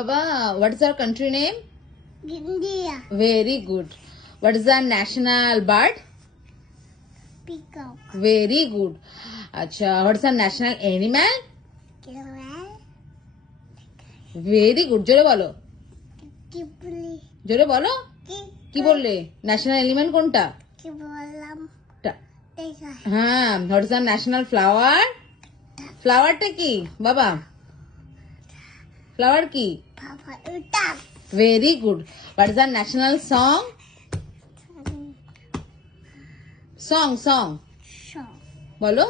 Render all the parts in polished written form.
Baba, what is our country name? India. Very good. What is our national bird? Peacock. Very good. Acha, what is our national animal? Giraffe. Very good. জোরে বলো Kipuli. জোরে বলো কি বললে national element কোনটা Kibolam. Teka. হ্যাঁ what is আর national flower ফ্লাওয়ারটা কি বাবা ফ্লাওয়ার কি Papa Utap. Very good what is আর national song song song Song. বলো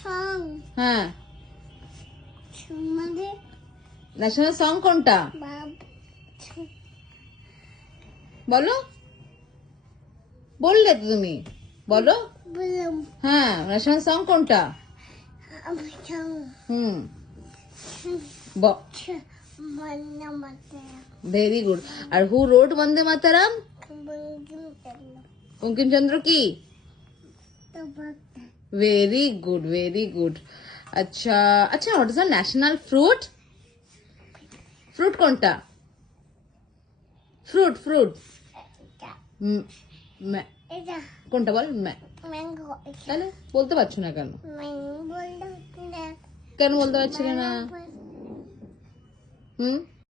Song. হ্যাঁ Chumade. ন্যাশনাল সং কোনটা Bab. বলো বললে তো তুমি বলো Bulum. হ্যাঁ ন্যাশনাল সং কোনটা Amachang. হুম Manamate. ভেরি গুড আর হু রোড বন্দে মাতারাম বঙ্কিমচন্দ্র কি ভেরি গুড ভেরি গুড আচ্ছা আচ্ছা হোয়াট ইজ আর ন্যাশনাল ফ্রুট ফ্রুট কোনটা ফ্রুট ফ্রুট Ita. কোনটা বল Mango. তাহলে বলতে পারছো না কেন Mango. কেন বলতে পারছিলে না হুম